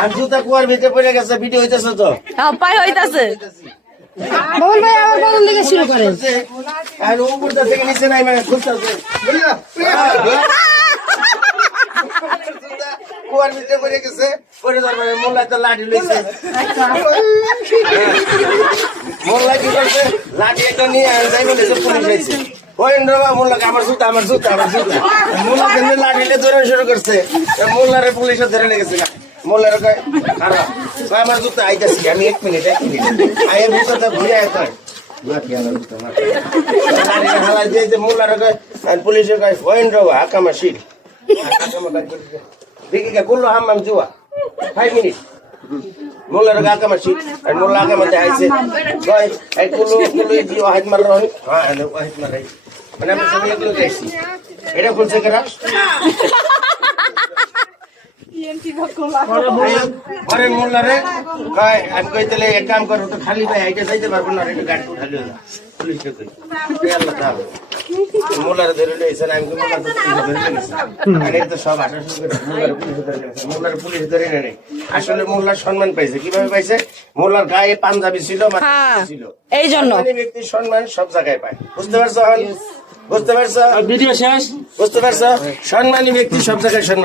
আর জুতা কুয়ার ভিতরে পড়ে গেছে, ভিডিও হইতেছে তো পাই হইতাছে। বাবুল ভাই আবার বদল থেকে শুরু করেন। আর উপরটা থেকে নিচে নাই মানে খুলতেছে কুয়ার ভিতরে পড়ে গেছে, পড়ে যাওয়ার মানে মোল্লাই তো লাঠি লইছে। মোল্লাই কি করছে, লাঠি একটা নিয়ে যাই বলেছে, পুলিশ আইছে। মোল্লাকে আমার জুতা আমার জুতা আমার জুতা, মোল্লা কিন্তু লাঠিলে ধরে শুরু করছে, মোল্লারে পুলিশে ধরে লেগেছে। মোল্লার খারাপ আমার জুতা আইতাছি আমি, 1 মিনিট আয়ের জুতা ঘুরে আয় হালাই দিয়েছে। মোল্লার পুলিশের কাছে ওয়েন্ড্র হাকামা শিল দেখি করলো হাম্মাম জুয়া 5 মিনিট মোল্লার হাকামা শিল আর মোল্লা হাকামাতে আইছে এই কুলু কুলু দি ওয়াহিদ মার রহি হ্যাঁ ওয়াহিদ মার রহি মানে আমি সব এগুলো দেখছি। এটা বলছে কেরা পরে মোল্লারে আমি কই তাহলে এক কাম করো তো, খালি ভাই আইটা যাইতে পারবো না, একটু গাড়ি উঠালি না পুলিশকে কই আল্লাহ তাআলা মোল্লারে ধরে লইছেন। আমি কই মোল্লা ধরে লইছেন আরে তো সব আশা শুরু করে মোল্লারে পুলিশ ধরে লইছে, মোল্লারে পুলিশ ধরে নেই। আসলে মোল্লার সম্মান পাইছে কিভাবে পাইছে, মোল্লার গায়ে পাঞ্জাবি ছিল, মাথা ছিল, এই জন্য ব্যক্তির সম্মান সব জায়গায় পায়। বুঝতে পারছো? বুঝতে পারছো? ভিডিও শেষ। বুঝতে পারছো? সম্মানী ব্যক্তি সব জায়গায় সম্মান।